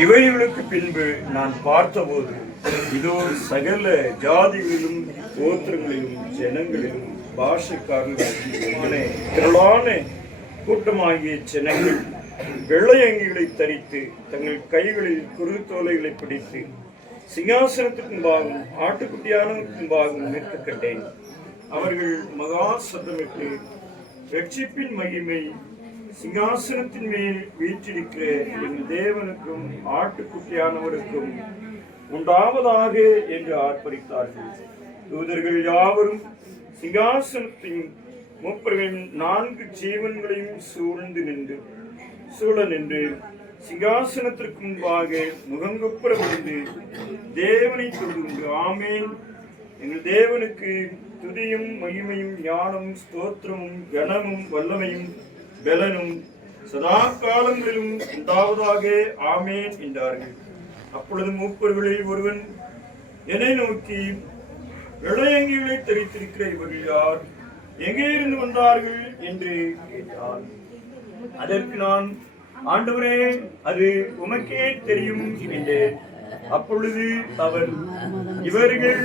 இவைகளுக்கு பின்பு நான் பார்த்தபோது இதோ சகல ஜாதிகளிலும் கோத்திரங்களிலும் ஜனங்களிலும் பாஷைக்காரர்களும் திரளான கூட்டமாகிய ஜனங்கள் வெள்ளையங்கிகளை தரித்து தங்கள் கைகளில் குருத்தோலைகளை பிடித்து சிங்காசனத்துக்கு முன்பாகவும் ஆட்டுக்குட்டியானவருக்கு முன்பாகவும் நிற்க கண்டேன். அவர்கள் மகா சத்தமிட்டு ரட்சிப்பின் மகிமை சிங்காசனத்தின் மேல் வீற்றிருக்கிற என் தேவனுக்கும் ஆட்டுக்குட்டியானவருக்கும் உண்டாவதாக என்று ஆர்ப்பரித்தார்கள். தூதர்கள் யாவரும் சிங்காசனத்தின் முப்பரின் 4 ஜீவன்களையும் சூழ நின்று சிங்காசனத்திற்கு முன்பாக முகங்குப்புற விழுந்து தேவனை தொழுது, ஆமேன், எங்கள் தேவனுக்கு துதியும் மகிமையும் ஞானமும் ஸ்தோத்திரமும் கனமும் வல்லமையும் பலனும் சதா காலங்களிலும் உண்டாவதாக, ஆமேன் என்றார்கள். அப்பொழுது மூப்பர்களில் ஒருவன் என்னை நோக்கி, வெள்ளையங்கிகளை தரித்திருக்கிற இவர்கள் யார்? எங்கே இருந்து வந்தார்கள் என்று கேட்டார். அதற்கு நான், ஆண்டவரே, அது உமக்கே தெரியும் என்றேன். அப்பொழுது அவர், இவர்கள்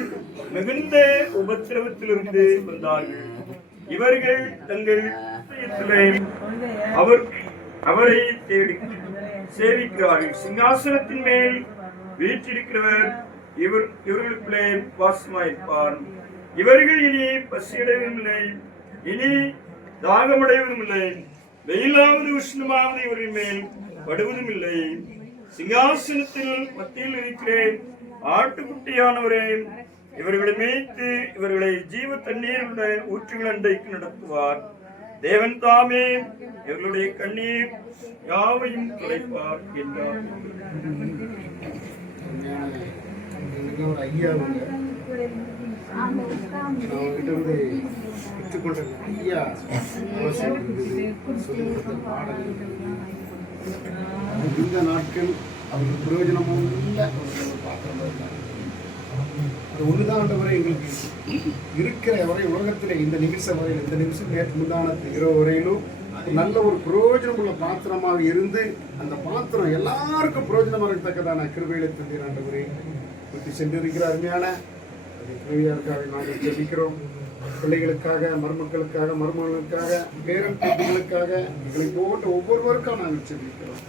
மிகுந்த உபத்திரவத்திலிருந்து வந்தார்கள். இவர்கள் தங்கள் அவரை தேடி சேவிக்கிறார்கள். சிங்காசனத்தின் மேல் வீற்றிருக்கிறவர் இவர்களுக்குள்ளே வாசமாயிருப்பார். இவர்கள் இனி பசியடைவதும் இல்லை, இனி தாகமடைவதும் இல்லை, வெயிலாவது உஷ்ணமாவது இவர்கள் மேல் படுவதும் இல்லை. சிங்காசனத்தில் மத்தியில் இருக்கிற ஆட்டுக்குட்டியானவரே இவர்களை மேய்த்து இவர்களை ஜீவ தண்ணீருடைய ஊற்றுகள் அண்டைக்கு நடத்துவார். தேவன் தாமே இவர்களுடைய கண்ணீர் யாவையும் துடைப்பார் என்றார். இந்த நாட்கள் அவருக்கு பிரயோஜனமும் இல்லை. அது ஒன்றுதான் ஆண்டவரை எங்களுக்கு இருக்கிற வரை உலகத்தில் இந்த நிமிஷம் வரையில், இந்த நிமிஷம் நேற்று முந்தானத்து இரவு வரையிலும் நல்ல ஒரு பிரயோஜனம் உள்ள பாத்திரமாக இருந்து அந்த பாத்திரம் எல்லாருக்கும் பிரயோஜனமாக இருக்கத்தக்கதான கிருபையில தந்தீர் ஆண்டவரை பற்றி சென்றிருக்கிற அருமையான கிருபையாருக்காக நாங்கள் ஜெபிக்கிறோம். பிள்ளைகளுக்காக, மருமக்களுக்காக, மருமகளுக்காக, பேரன் பேத்திகளுக்காக எங்களை போன்ற ஒவ்வொருவருக்கும் நாங்கள் ஜெபிக்கிறோம்.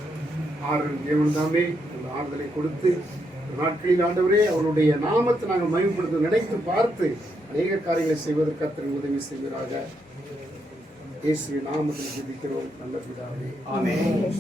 ஆறுதல் தேவன் தாமே அந்த ஆறுதலை கொடுத்து நாட்களில் ஆண்டவரே அவருடைய நாமத்தை நாங்கள் மகிமைப்படுத்த நினைத்து பார்த்து அநேக காரியங்களை செய்வதற்கு கர்த்தர் உதவி செய்வீராக. இயேசுவின் நாமத்தில் ஜெபிக்கிறோம் நல்ல பிதாவே, ஆமென்.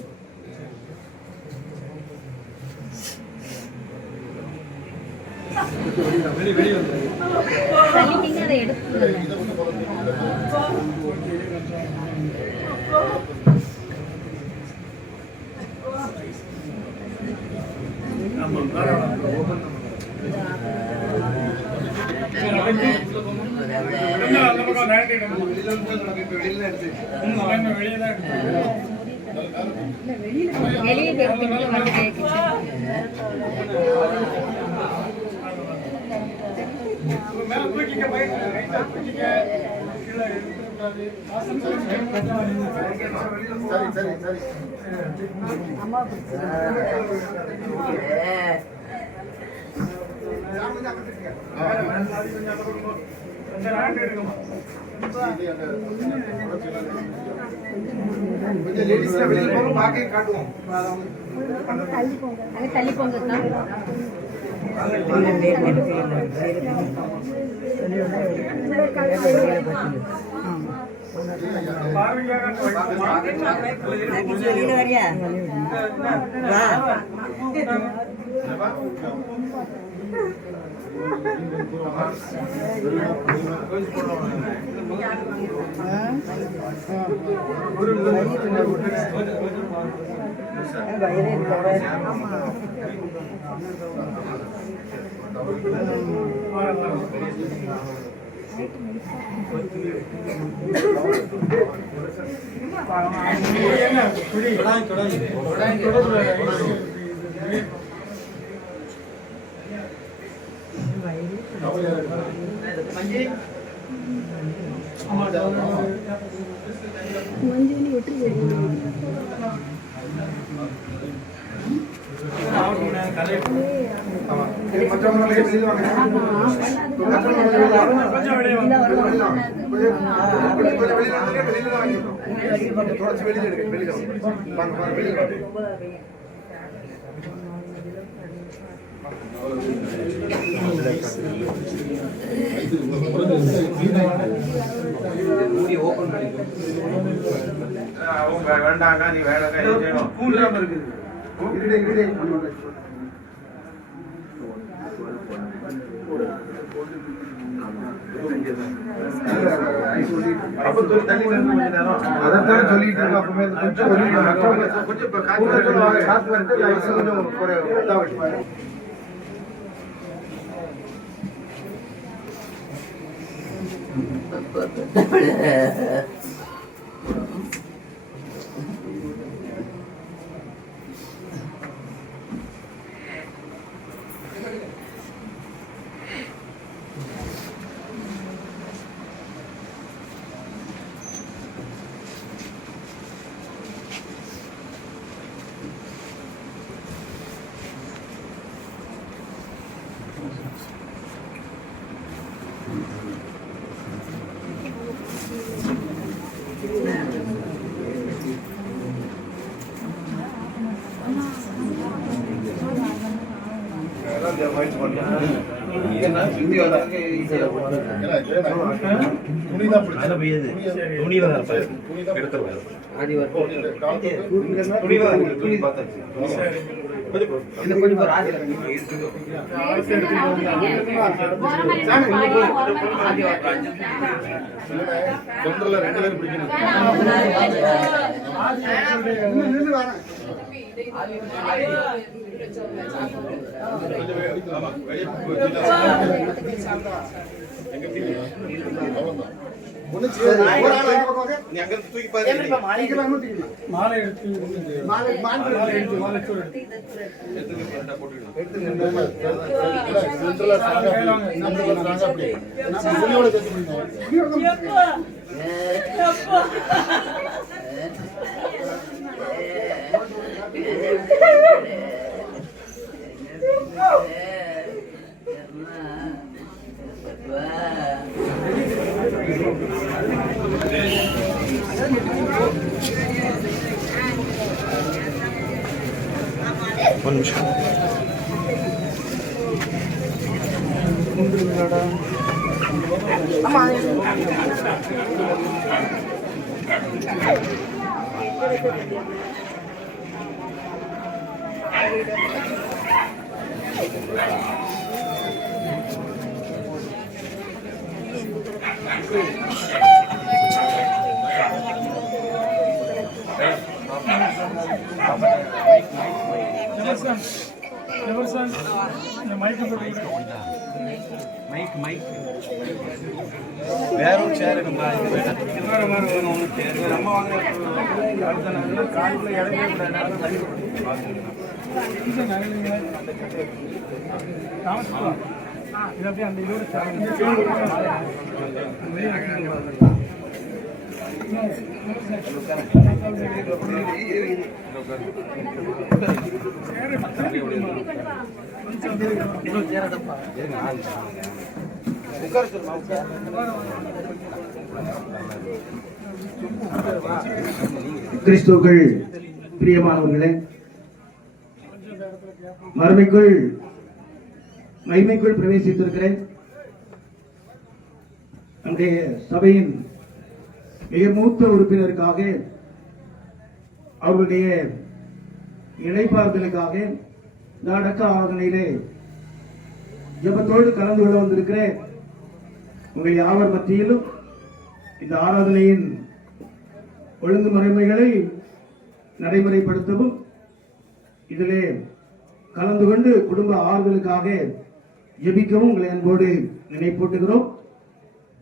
வேண்டாங்க, நீ வேலை இருக்கு. அதான் சொல்லிட்டு இருக்கோம். அப்பவே கொஞ்சம் காத்து வரட்டு. முயற்சி பண்ணுறேன். ஏன்னா சுற்றி வர்றதுக்கு ஈஸியாக துணி தான் பிடிச்சது. துணியில தான் எடுத்துருவாரு. துணி பார்த்தாச்சு. சென்டர்ல 2 பேர் பிடிக்கணும். நீ அங்க தூக்கி பாரு. மாலை எடுத்து ஒரு நிமிஷம். வேற ஒரு சேர் அம்மா வாங்க காலையில் இடமே கிறிஸ்துவுக்குள் பிரியமானவர்களே, மறுமைக்குள் மகிமைக்குள் பிரவேசித்திருக்கிறேன். நம்முடைய சபையின் மிக மூத்த உறுப்பினருக்காக, அவருடைய இணைப்பாளர்களுக்காக இந்த அடக்க ஆராதனையிலே ஜெபத்தோடு கலந்து கொள்ள வந்திருக்கிறேன். உங்கள் யாவர் மத்தியிலும் இந்த ஆராதனையின் ஒழுங்குமுறைமைகளை நடைமுறைப்படுத்தவும், இதிலே கலந்து கொண்டு குடும்ப ஆறுதலுக்காக ஜெபிக்கவும் உங்களை அன்போடு நினைப்பூட்டுகிறோம்.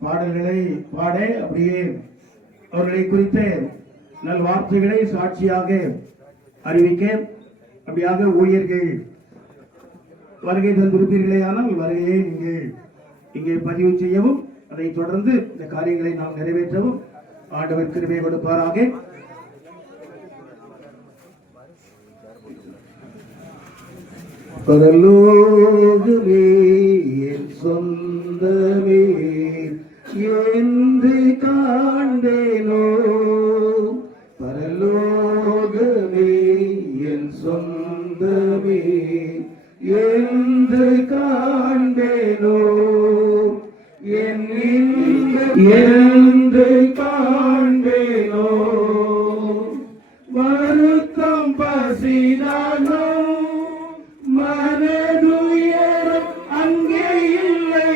பாடல்களை பாட, அப்படியே அவர்களை குறித்த நல் வார்த்தைகளை சாட்சியாக அறிவிக்க, அப்படியாக ஊழியர்கள் வருகை தந்திருப்பீர்களே ஆனால் வருகையை நீங்கள் இங்கே பதிவு செய்யவும், அதை தொடர்ந்து இந்த காரியங்களை நாம் நிறைவேற்றவும் ஆண்டவர் கிருபை கொடுப்பாராக. பரலோகமே என் சொந்தமே என்று காண்பேனோ, பரலோகமே என் சொந்தமே என்று காண்பேனோ, என்று காண்பேனோ, வருத்தம் பசிதானோ மனதுயரம் அங்கே இல்லை,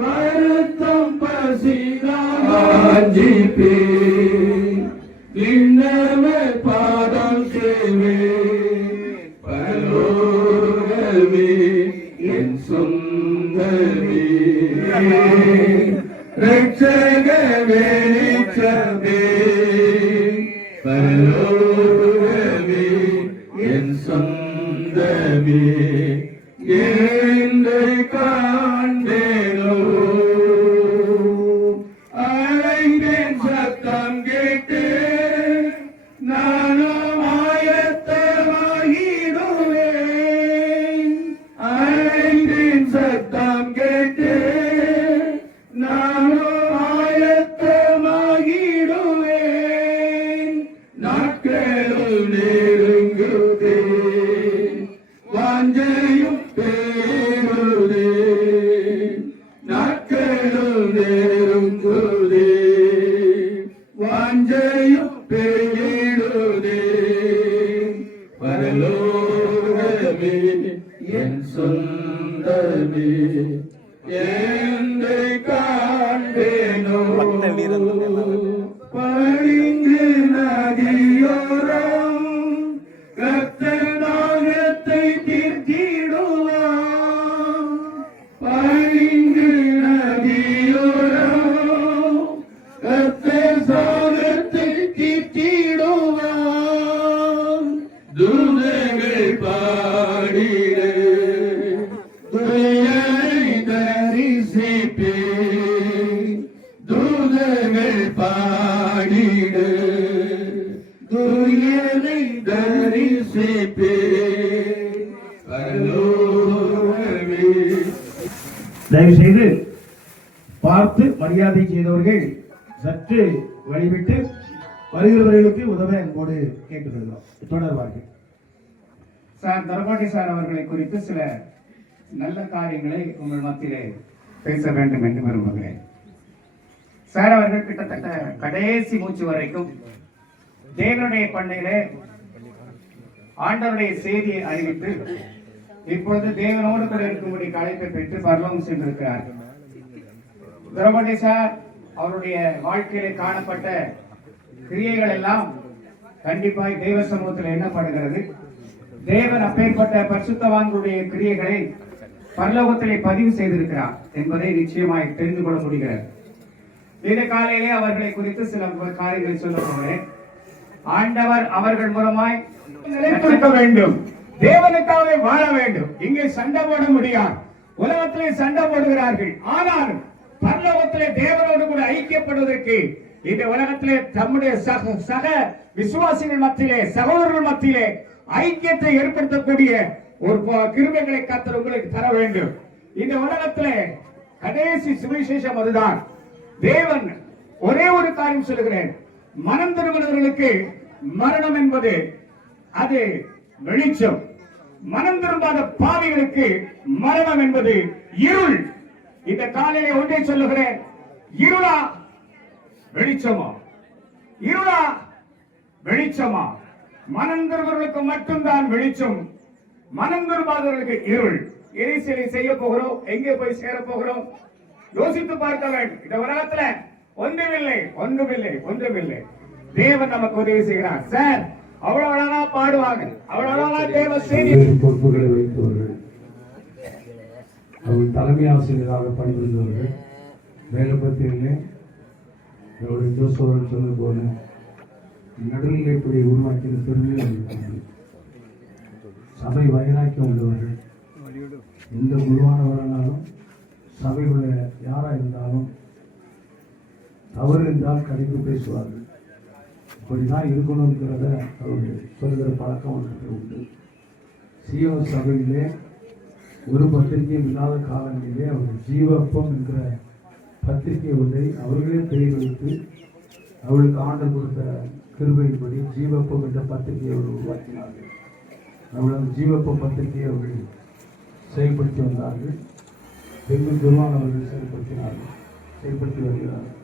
வருத்தம் பசிதானோ ஜிபே இன்னம பாதம் சேவே, பரலோகமே என் சொந்தமே ரட்சக வெளிச்சமே, பரலோகமே என் சொந்தமே என்று காண்பேனோ, அழைப்பேன் சத்தம் கேட்டு நானும் ஆயத்தமாகிடுவேன், அழைப்பேன் சத்தம் கேட்டு நானும் ஆயத்தமாகிடுவேன், நாட்கள் என்னை காண்பேனோ பளிங்கு நதியோரம் கர்த்தர் தாகத்தை தீர்த்திடுவார். பளிங்கு நதியோரம் கர்த்தர் தாகத்தை தீர்த்திடுவார். தூதர்கள் பாடிட துயரை தரிசிப்பே. தூதர்கள் பாடிட துயரை தரிசிப்பே. பரலோகமே. தயவு செய்து பார்த்து மரியாதை செய்தவர்கள் சற்று வழிவிட்டு வருகிறவர்களுக்கு உதவ என்போடு கேட்டுக்கொள்கிறோம். தொடர்வார்கள். சார் தரபாண்டி சார் அவர்களை குறித்து சில நல்ல காரியங்களை உங்கள் மத்தியிலே பேச வேண்டும் என்று விரும்புகிறேன். சார் அவர்கள் கிட்டத்தட்ட கடைசி மூச்சு வரைக்கும் தேவனுடைய பண்ணையிலே ஆண்டவருடைய செய்தியை அறிவித்து இப்பொழுது தேவனோடு கூட இருக்கும்படி அழைப்பை பெற்று பரலோகம் சென்றிருக்கிறார்கள். தரபாண்டி சார் அவருடைய வாழ்க்கையிலே காணப்பட்ட கிரியைகள் எல்லாம் கண்டிப்பாய் தேவ சமூகத்தில் எண்ணப்படுகிறது. தேவன் அப்பேற்பட்ட பரிசுத்தவான்களுடைய கிரியைகளை பரலோகத்திலே பதிவு செய்திருக்கிறார் என்பதை நிச்சயமாய் தெரிந்து கொள்ள முடிகிறது. இந்த காலையிலே அவர்களை குறித்து சில காரியங்களை சொல்ல போகிறேன். ஆண்டவர் அவர்கள் மூலமாய் நிலைத்திருக்க வேண்டும், தேவனுக்காக வாழ வேண்டும். இங்கே சண்டை போட முடியாது, உலகத்திலே சண்டை போடுகிறார்கள். ஆனாலும் பரலோகத்திலே தேவனோடு கூட ஐக்கியப்படுவதற்கு இந்த உலகத்திலே தம்முடைய சக விசுவாசிகள் மத்தியிலே சகோதரர்கள் மத்தியிலே ஐக்கியத்தை ஏற்படுத்தக்கூடிய ஒரு கிருபைகளை கர்த்தர் உங்களுக்கு தர வேண்டும். இந்த உலகத்திலே கடைசி சுவிசேஷம் அதுதான். தேவன் ஒரே ஒரு காரியம் சொல்லுகிறேன், மனம் திரும்பினவர்களுக்கு மரணம் என்பது அது வெளிச்சம், மனம் திரும்பாத பாவிகளுக்கு மரணம் என்பது இருள். இந்த காலையிலே ஒன்றை சொல்லுகிறேன், இருளா வெளிச்சமா, இருளா வெளிச்சமா? மனம் திரும்புவர்களுக்கு மட்டும்தான் வெளிச்சம், மனம் திரும்பாதவர்களுக்கு இருள். எரிசலை செய்ய போகிறோம், எங்கே போய் சேர போகிறோம் யோசித்து பார்க்க வேண்டும். இந்த உலகத்துல ஒன்றுமில்லை, ஒன்றுமில்லை, ஒன்றுமில்லை. தேவன் நமக்கு உதவி செய்கிறார். சார் அவ்வளவு அழகா பாடுவாங்க, அவ்வளவு அழகா தேவ செய்தி பொறுப்புகளை வைத்தவர்கள், அவர் தலைமை ஆசிரியராக பணிபுரிந்தவர்கள், வேலைப்பத்திரிலே ஜோசோவர் சொன்னது போல நடுநிலைப்படி உருவாக்கிய பெருமையை சபை வைராக்கியம் உள்ளவர்கள். எந்த குருவானவரானாலும் சபையுள்ள யாரா இருந்தாலும் தவறு என்றால் கடிந்து பேசுவார்கள். இப்படிதான் இருக்கணுங்கிறத அவர்கள் சொல்கிற பழக்கம் அவர்களுக்கு உண்டு. சிஓ சபையிலே ஒரு பத்திரிகையும் இல்லாத காலங்களிலே அவர்கள் ஜீவப்பம் என்கிற பத்திரிகை ஒன்றை அவர்களே பெயர் வைத்து அவர்களுக்கு ஆண்டர் கொடுத்த கிருபையின்படி ஜீவப்பம் என்ற பத்திரிகையை அவர்கள் உருவாக்கினார்கள். அவர்கள் ஜீவப்பம் பத்திரிகையை அவர்கள் செயல்படுத்தி வந்தார்கள். பெண்கள் குருவான் அவர்கள் செயல்படுத்தி வருகிறார்கள்.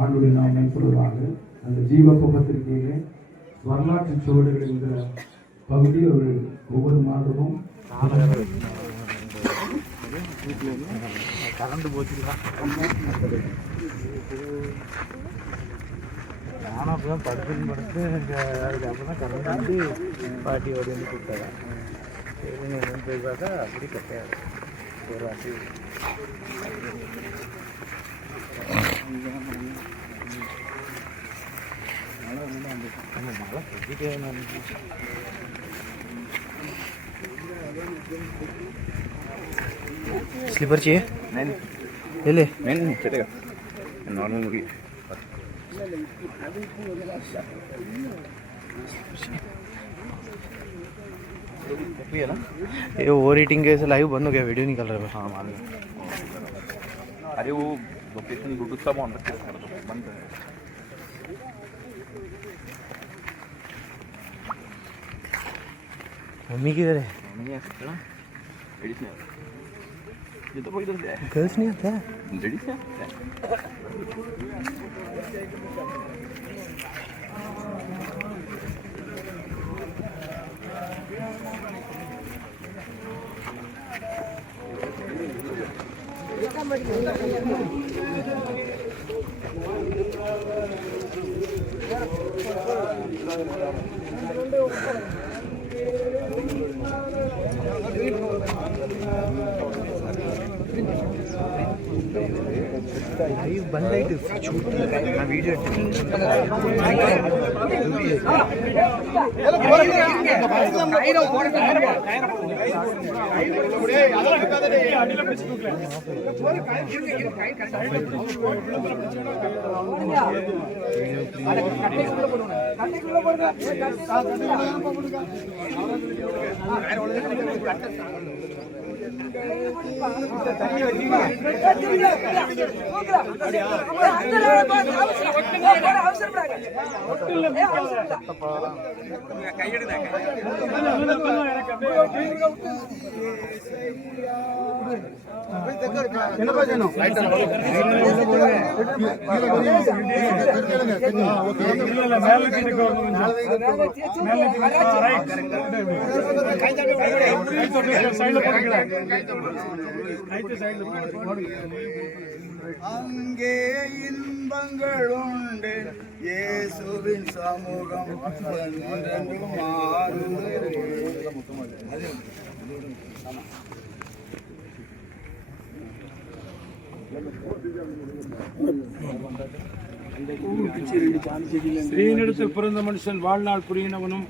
ஆண்டுடைய நாம் மேற்கொள்வதாக அந்த ஜீவப்ப பத்திரிகையிலே வரலாற்று சுவடுகள் என்கிற பகுதி அவர்கள் ஒவ்வொரு மாதமும் கரண்ட் போச்சுக்கலாம். நானும் அப்பதான் படுத்து அதுக்கப்புறம் கரண்ட் வந்து பாட்டி ஓடி வந்து கொடுத்தாங்க. சரிங்க என்னன்னு போய் பார்த்தா அப்படி கட்டையாது ஒரு வாட்டி. மழை பெஞ்சிட்டே स्लीपर चाहिए? नहीं ले ले, नहीं चलेगा, नॉर्मल मुर्गी। है ना ये ओवर हीटिंग के से लाइव बंद हो गया, वीडियो निकल रहा है। हाँ मान लो, अरे वो लोकेशन ब्लूटूथ का ऑन रखा है बंद है। मम्मी किधर है? मम्मी है ना, लेडीज में ये तो कोई इधर से है, गर्ल्स नहीं आता है, लेडीज से है। அங்கே இன்பங்கள் உண்டு இயேசுவின் சமூகம் என்றென்றும் ஸ்ரீனிடத்தில் பிறந்த மனுஷன் வாழ்நாள் புரியினவனும்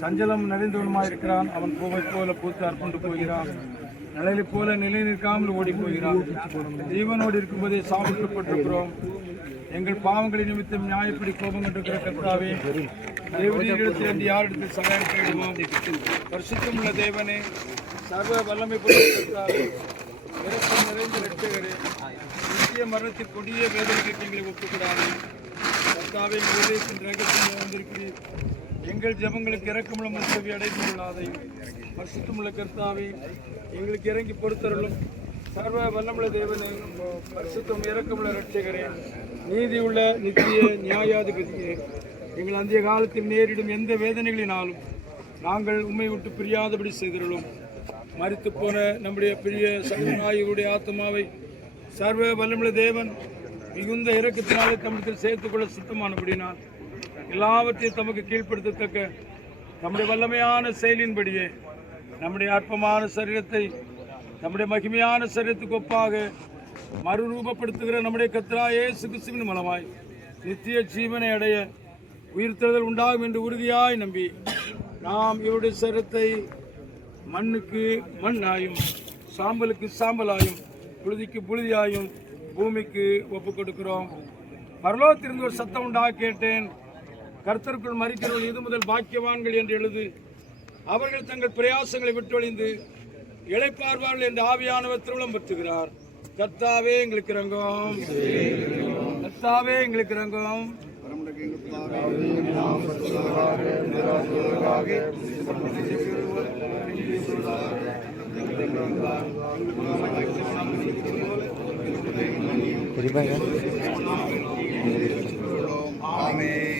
சஞ்சலம் நிறைந்தவனுமாயிருக்கிறான். அவன் பூவை போல பூத்து அற்புண்டு போகிறான், நிழலை போல நிலை நிற்காமல் ஓடி போகிறான். ஜீவனோடு இருக்கும்போதே சாப்பிட்டுப்பட்டிருக்கிறோம். எங்கள் பாவங்களை நிமித்தம் நியாயப்படி கோபம் கொண்டிருக்கிற கர்த்தாவே, தேவனிடத்தில் என்று யாரிடத்தில் சகாயம் தேடுவோம்? பரிசுத்தமுள்ள தேவனே, சர்வ வல்லமை பொருள் கர்த்தாவே, இரக்கம் நிறைந்த இரட்சகரே, நித்திய மரணத்தில் கொடிய வேதனைக்கு எங்களை ஒப்புக்கூடாது. கர்த்தாவே, உதயத்தின் ரகசியம் வந்திருக்கிறீர். எங்கள் ஜெபங்களுக்கு இரக்கமுள்ள முன்செவி அடைந்து கொள்ளாதை. பரிசுத்தமுள்ள கர்த்தாவே, எங்களுக்கு இறங்கி பொறுத்தருளும். சர்வ வல்லமுள்ள தேவனே, பரிசுத்தம் இரக்கமுள்ள இரட்சகரே, நீதியுள்ள நித்திய நியாயாதிபதியே, எங்கள் அந்திய காலத்தில் நேரிடும் எந்த வேதனைகளினாலும் நாங்கள் உம்மை விட்டு பிரியாதபடி செய்திருளும். மரித்து போன நம்முடைய பிரிய சகோதரருடைய ஆத்மாவை சர்வ வல்லமுள்ள தேவன் மிகுந்த இரக்கத்தினாலே தம்மிடத்தில் சேர்த்துக்கொள்ள சித்தமானபடினால் எல்லாவற்றையும் தமக்கு கீழ்ப்படுத்தத்தக்க நம்முடைய வல்லமையான செயலின்படியே நம்முடைய அற்பமான சரீரத்தை நம்முடைய மகிமையான சரீரத்துக்கு ஒப்பாக மறுரூபப்படுத்துகிற நம்முடைய கர்த்தராகிய இயேசு கிறிஸ்துவின் மூலமாய் நித்திய ஜீவனை அடைய உயிர்த்தெழுதல் உண்டாகும் என்று உறுதியாய் நம்பி நாம் இவருடைய சரீரத்தை மண்ணுக்கு மண்ணாயும் சாம்பலுக்கு சாம்பலாயும் புழுதிக்கு புழுதியாயும் பூமிக்கு ஒப்புக் கொடுக்கிறோம். பரலோகத்திலிருந்து ஒரு சத்தம் உண்டாக கேட்டேன், கர்த்தருக்குள் மரிக்கிறவர்கள் இது முதல் பாக்கியவான்கள் என்று எழுது. அவர்கள் தங்கள் பிரயாசங்களை விட்டொழிந்து இளைப்பார்வார்கள் என்று ஆவியானவர் திருவிழம் பெற்றுகிறார். கர்த்தாவே எங்களுக்கு இறங்கும், கர்த்தாவே எங்களுக்கு இறங்கும்.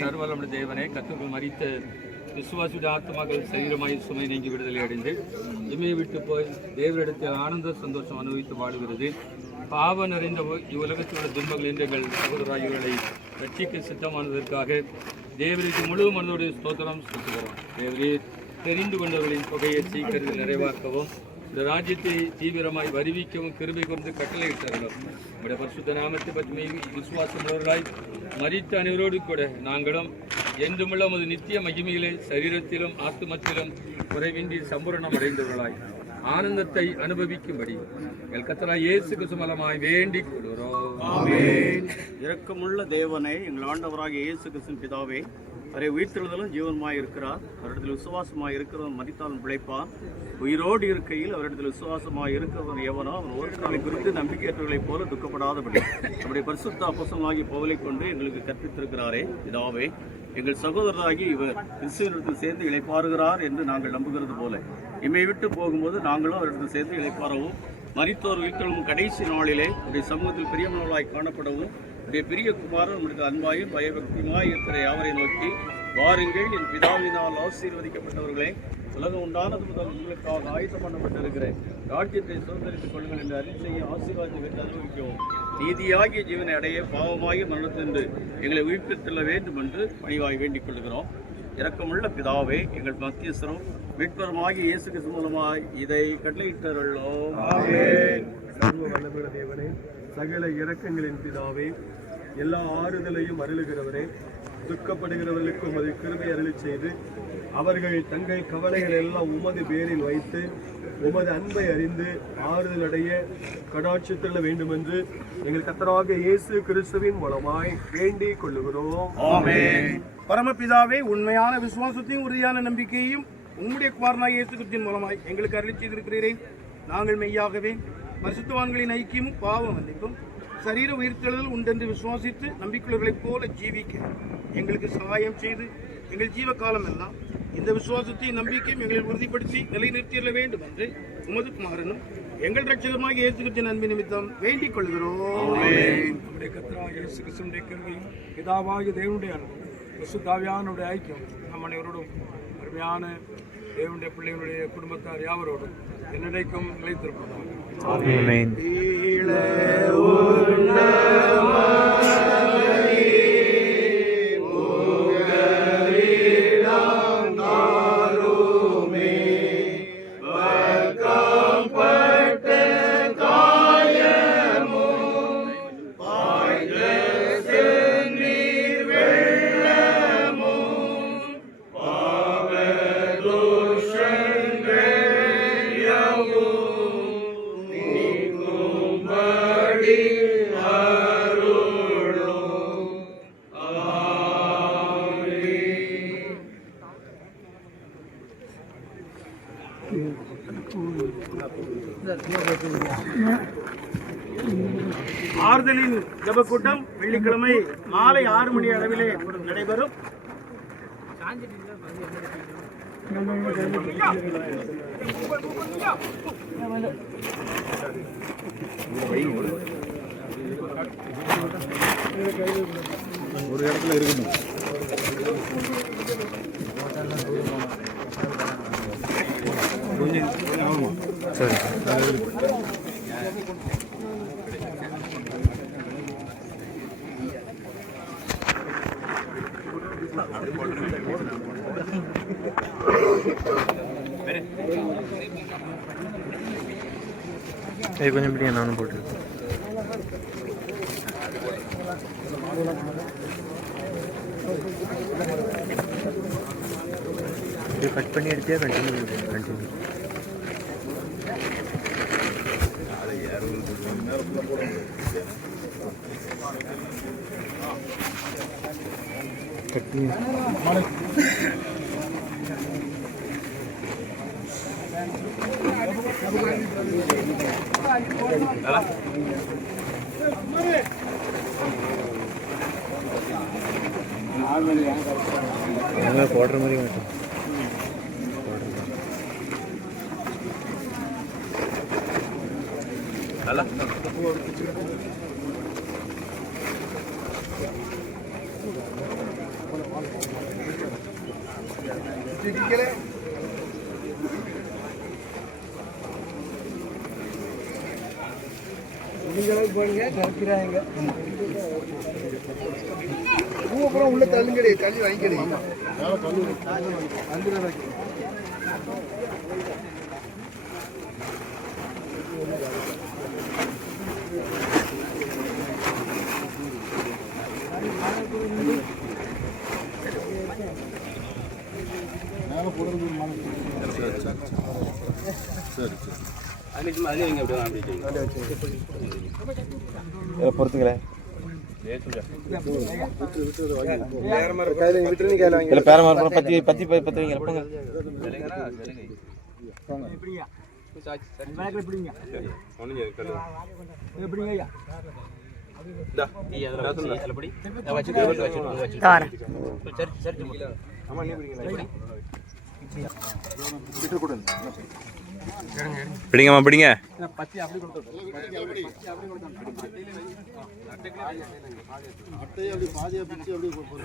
சர்வவல்லமுள்ள தேவனே, கர்த்தருக்குள் மரித்த விசுவாசியுடைய ஆத்மாக்கள் சரீரமாய் சுமை நீங்கி விடுதலை அடைந்து இமையை விட்டு போய் தேவரிடத்தில் ஆனந்த சந்தோஷம் அனுபவித்து வாழுகிறது. பாவ நிறைந்த இவ்வுலகத்தில் உள்ள துன்பங்கள் என்று எங்கள் சகோதராகிகளை ரட்சிக்க சித்தமானதற்காக தேவருக்கு முழு மனதோடு ஸ்தோத்திரம் செலுத்துகிறோம். தேவரே, தெரிந்து கொண்டவர்களின் தொகையை சீக்கிரத்தில் நிறைவாக்கவும் இந்த ராஜ்யத்தை தீவிரமாய் வருவிக்கவும் கிருபை கொண்டு கட்டளையிட்டார்கள். நம்முடைய பரிசுத்த நாமத்தை பற்றி விசுவாசம் உள்ளவர்களாய் மரித்த அனைவரோடு கூட நாங்களும் என்றுமுள்ள நமது நித்திய மகிமையிலே சரீரத்திலும் ஆத்துமத்திலும் குறைவின்றி சம்பூரணம் அடைந்தவர்களாய் ஆனந்தத்தை அனுபவிக்கும்படி எங்கள் கர்த்தராகிய இயேசு கிறிஸ்து மூலமாய் வேண்டிக் கொள்கிறோம். ஆமென். இரக்கமுள்ள தேவனே, எங்கள் ஆண்டவராகிய இயேசு கிறிஸ்துவின் பிதாவே, அவரை உயிர்த்தெழுதலும் ஜீவனுமாய் இருக்கிறார். அவரிடத்தில் விசுவாசமாய் இருக்கிறவன் மரித்தாலும் பிழைப்பான். உயிரோடு இருக்கையில் அவரிடத்தில் விசுவாசமாய் இருக்கிறவன் எவனோ அவன் ஒருத்தரை குறித்து நம்பிக்கையற்றவர்களைப் போல துக்கப்படாதபடி நம்முடைய பரிசுத்த அப்போஸ்தலனாகிய பவுலை கொண்டு எங்களுக்கு கற்பித்திருக்கிறாரே. பிதாவே, எங்கள் சகோதரராகி இவர் கிறிஸ்துவினிடத்தில் சேர்ந்து இளைப்பாறுகிறார் என்று நாங்கள் நம்புகிறது போல இம்மை விட்டு போகும்போது நாங்களும் அவரிடத்தில் சேர்ந்து இளைப்பாறவும் மரித்தோர் உயிர்த்தெழும் கடைசி நாளிலே உடைய சமூகத்தில் பிரியமானவர்களாய் காணப்படவும் உடைய பெரிய குமாரன் நம்முடைய அன்பாயும் பயபக்தியுமாய் இருக்கிற யாவரை நோக்கி, வாருங்கள் என் பிதாவினால் ஆசீர்வதிக்கப்பட்டவர்களே, உலகம் உண்டானது முதல் உங்களுக்காக ஆயத்தம் பண்ணப்பட்டிருக்கிற ராஜ்யத்தை சுதந்திரித்துக் கொள்ளுங்கள் என்று அறிவு செய்ய ஆசீர்வாதத்தை பெற்று அனுபவிக்கவும் நீதியாகிய ஜீவனை அடைய பாவமாகிய மரணத்தின்று எங்களை உயிர்ப்பித்துள்ள வேண்டும் என்று பணிவாய் வேண்டிக் கொள்கிறோம். இரக்கமுள்ள பிதாவே, எங்கள் மத்தியஸ்தரும் மீட்பருமாகிய இயேசு கிறிஸ்து மூலமாய் இதை கட்டளையிட்டருள்ளோம். ஆமென். சர்வ வல்லமையுள்ள தேவனே, சகல இரக்கங்களின் பிதாவே, எல்லா ஆறுதலையும் அருளுகிறவரே, துக்கப்படுகிறவர்களுக்கு உமது கிருபை அருளி செய்து அவர்கள் தங்கள் கவலைகள் எல்லாம் உமது பேரில் வைத்து உமது அன்பை அறிந்து ஆறுதல் அடைய கடாட்சித்துள்ள வேண்டும் என்று எங்கள் கர்த்தராகிய இயேசு கிறிஸ்துவின் மூலமாய் வேண்டிக் கொள்ளுகிறோம். ஆமென். பரமபிதாவே, உண்மையான விசுவாசத்தையும் உறுதியான நம்பிக்கையையும் உம்முடைய குமாரனாகிய இயேசு கிறிஸ்துவின் மூலமாய் எங்களுக்கு அருளி செய்திருக்கிறீரே. நாங்கள் மெய்யாகவே பரிசுத்தவான்களின் ஐக்கியமும் பாவ மன்னிப்பும் சரீர உயிர்த்தெழுதல் உண்டென்று விசுவாசித்து நம்பிக்கைகளைப் போல ஜீவிக்க எங்களுக்கு சகாயம் செய்து எங்கள் ஜீவ காலம் எல்லாம் இந்த விசுவாசத்தையும் நம்பிக்கையும் எங்களை உறுதிப்படுத்தி நிலைநிறுத்திட வேண்டும் என்று உமது குமாரனும் எங்கள் இரட்சகருமாகிய இயேசு கிறிஸ்துவின் அன்பின் நிமித்தம் வேண்டிக் கொள்கிறோம். நம்முடைய கர்த்தராகிய இயேசு கிறிஸ்துவின் கிருபையும் பிதாவாகிய தேவனுடைய அன்பும் பரிசுத்தாவியானவருடைய ஐக்கியம் நம் அனைவரோடும் அருமையான தேவனுடைய பிள்ளைகளுடைய குடும்பத்தார் யாவரோடும் என்னைக்கும் நிலைத்திருப்பதாக. ஆமென். ஆறுதலின் ஜெப கூட்டம் வெள்ளிக்கிழமை மாலை 6 மணி அளவிலே நடைபெறும். ஒரு இடத்துல இருக்கணும். கொஞ்சம் பிடிங்க, நானும் போட்டு கட் பண்ணி எடுத்தியா கண்டினியூ போடுற மாதிரி மட்டும் அப்புறம் உள்ள தள்ளுங்கடி, தள்ளி வாங்கிக்கடி. பொறுத்துங்களேன். பத்தி வைங்க. பிடிங்கம்மா, பிடிங்க. அட்டையை அப்படி பாதியா பிடிச்சி அப்படியே போட்டு